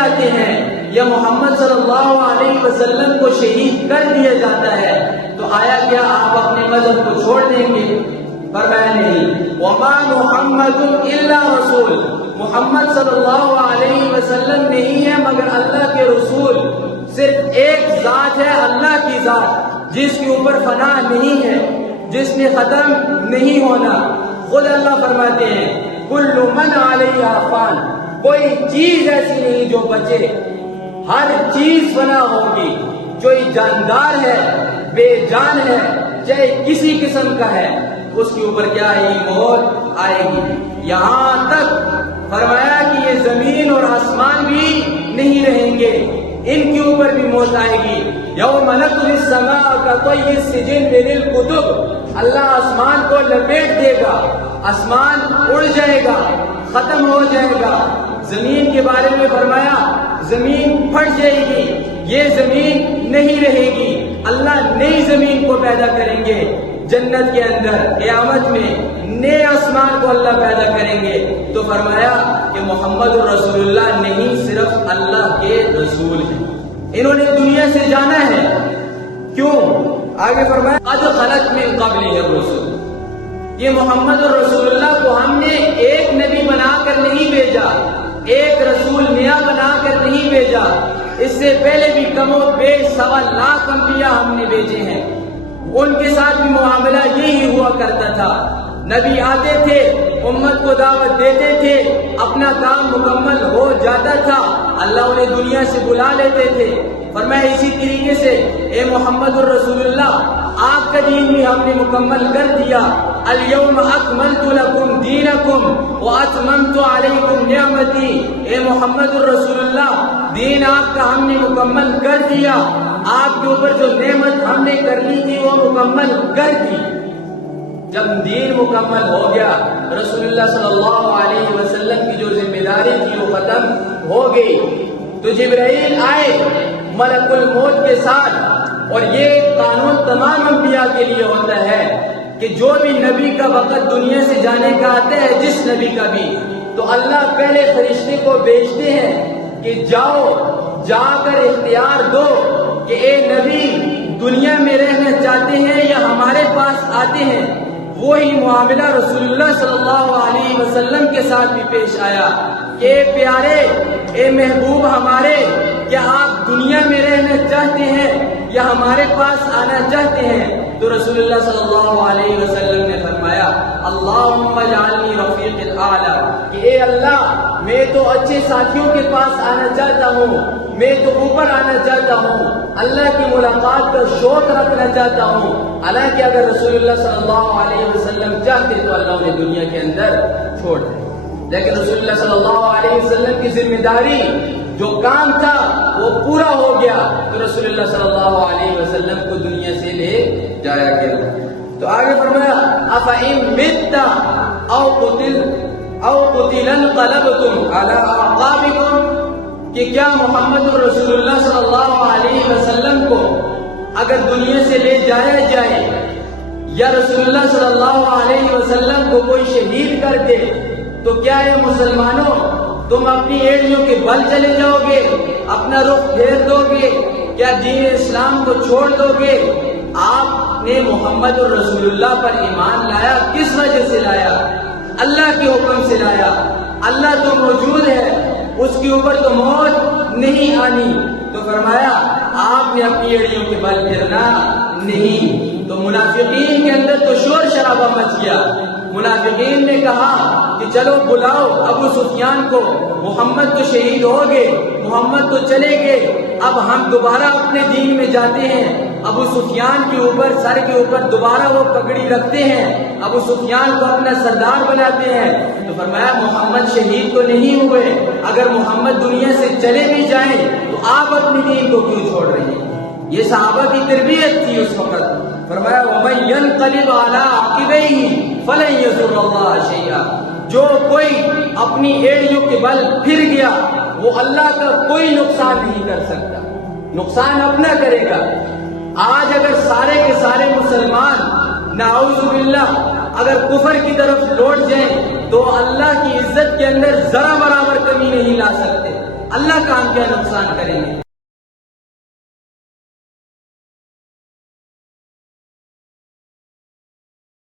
جاتے ہیں یا محمد صلی اللہ علیہ وسلم کو شہید کر دیا جاتا ہے تو آیا کیا آپ اپنے مذہب کو چھوڑ دیں گے؟ فرمایا نہیں، وما محمد الا رسول، محمد صلی اللہ علیہ وسلم نہیں ہے مگر اللہ کے رسول۔ صرف ایک ذات ہے، اللہ کی ذات، جس کے اوپر فنا نہیں ہے، جس نے ختم نہیں ہونا۔ خود اللہ فرماتے ہیں کل من علیہا فان، کوئی چیز ایسی نہیں جو بچے، ہر چیز فنا ہوگی۔ جو جاندار ہے، بے جان ہے، چاہے کسی قسم کا ہے، اس کے اوپر کیا ہے؟ موت آئے گی۔ یہاں تک فرمایا کہ یہ زمین اور آسمان بھی نہیں رہیں گے، ان کے اوپر بھی موت آئے گی۔ یوم نطوی السماء کطی السجل للکتب، اللہ آسمان کو لپیٹ دے گا، آسمان اڑ جائے گا، ختم ہو جائے گا۔ زمین کے بارے میں فرمایا زمین پھٹ جائے گی، یہ زمین نہیں رہے گی، اللہ نئی زمین کو پیدا کریں گے جنت کے اندر، قیامت میں نئے آسمان کو اللہ پیدا کریں گے۔ تو فرمایا کہ محمد رسول اللہ نہیں، صرف اللہ کے رسول ہیں، انہوں نے دنیا سے جانا ہے۔ کیوں؟ آگے فرمایا قد خلت من قبلہ الرسل، یہ محمد رسول اللہ کو ہم نے ایک نبی بنا کر نہیں بھیجا، ایک رسول نیا بنا کر نہیں بھیجا، اس سے پہلے بھی کم و بیش 1.25 لاکھ انبیاء ہم نے بھیجے ہیں، ان کے ساتھ بھی معاملہ یہی ہوا کرتا تھا۔ نبی آتے تھے، امت کو دعوت دیتے تھے، اپنا کام مکمل ہو جاتا تھا، اللہ انہیں دنیا سے بلا لیتے تھے۔ فرمایا اسی طریقے سے اے محمد الرسول اللہ، آپ کا دین بھی ہم نے مکمل کر دیا۔ الیوم اکملت لکم دینکم واتممت علیکم نعمتی، اے محمد الرسول اللہ، دین آپ کا ہم نے مکمل کر دیا، آپ کے اوپر جو نعمت ہم نے کرنی تھی وہ مکمل کر دی۔ جب دین مکمل ہو گیا، رسول اللہ صلی اللہ علیہ وسلم کی جو ذمہ داری تھی وہ ختم ہو گئی، تو جبرائیل آئے ملک الموت کے ساتھ، اور یہ قانون تمام انبیاء کے لیے ہوتا ہے کہ جو بھی نبی کا وقت دنیا سے جانے کا آتا ہے، جس نبی کا بھی، تو اللہ پہلے فرشتے کو بھیجتے ہیں کہ جاؤ، جا کر اختیار دو کہ اے نبی دنیا میں رہنا چاہتے ہیں یا ہمارے پاس آتے ہیں۔ وہی معاملہ رسول اللہ صلی اللہ علیہ وسلم کے ساتھ بھی پیش آیا کہ اے پیارے، اے محبوب ہمارے، کیا آپ دنیا میں رہنا چاہتے ہیں یا ہمارے پاس آنا چاہتے ہیں؟ تو رسول اللہ صلی اللہ علیہ وسلم نے فرمایا اللہم اجعلنی رفیق الاعلی، کہ اے اللہ میں تو اچھے ساتھیوں کے پاس آنا چاہتا ہوں، میں تو اوپر آنا چاہتا ہوں، اللہ کی ملاقات کا شوق رکھنا چاہتا ہوں۔ حالانکہ اگر رسول اللہ صلی اللہ علیہ وسلم چاہتے تو اللہ انہیں دنیا کے اندر چھوڑ دے، لیکن رسول اللہ صلی اللہ علیہ وسلم کی ذمہ داری جو کام تھا وہ پورا ہو گیا، تو رسول اللہ صلی اللہ علیہ وسلم کو دنیا سے لے جایا گیا۔ تو آگے فرمایا افإن مت او قتل انقلبتم علی اعقابکم، کہ کیا محمد رسول اللہ صلی اللہ علیہ وسلم کو اگر دنیا سے لے جایا جائے یا رسول اللہ صلی اللہ علیہ وسلم کو کوئی شہید کر دے تو کیا ہے مسلمانوں تم اپنی ایڑیوں کے بل چلے جاؤ گے، اپنا رخ پھیر دو گے، کیا دین اسلام کو چھوڑ دو گے؟ آپ نے محمد الرسول اللہ پر ایمان لایا، کس وجہ سے لایا؟ اللہ کے حکم سے لایا۔ اللہ تو موجود ہے، اس کے اوپر تو موت نہیں آنی، تو فرمایا آپ نے اپنی ایڑیوں کے بل پھرنا نہیں۔ تو منافقین کے اندر تو شور شرابہ مچ گیا، منافقین نے کہا کہ چلو بلاؤ ابو سفیان کو، محمد تو شہید ہو گئے، محمد تو چلے گئے، اب ہم دوبارہ اپنے دین میں جاتے ہیں۔ ابو سفیان کے اوپر، سر کے اوپر دوبارہ وہ پگڑی رکھتے ہیں، ابو سفیان کو اپنا سردار بناتے ہیں۔ تو فرمایا محمد شہید تو نہیں ہوئے، اگر محمد دنیا سے چلے بھی جائیں تو آپ اپنی دین کو کیوں چھوڑ رہے ہیں؟ یہ صحابہ کی تربیت تھی اس وقت۔ فرمایا وَمَن يَنْقَلِبْ عَلَىٰ عَقِبَيْهِ فَلَن يَضُرَّ اللَّهَ شَيْئًا، جو کوئی اپنی ایڑیوں کے بل پھر گیا وہ اللہ کا کوئی نقصان نہیں کر سکتا، نقصان اپنا کرے گا۔ آج اگر سارے کے سارے مسلمان نعوذ باللہ اگر کفر کی طرف لوٹ جائیں تو اللہ کی عزت کے اندر ذرا برابر کمی نہیں لا سکتے، اللہ کا ہم کیا نقصان کریں گے؟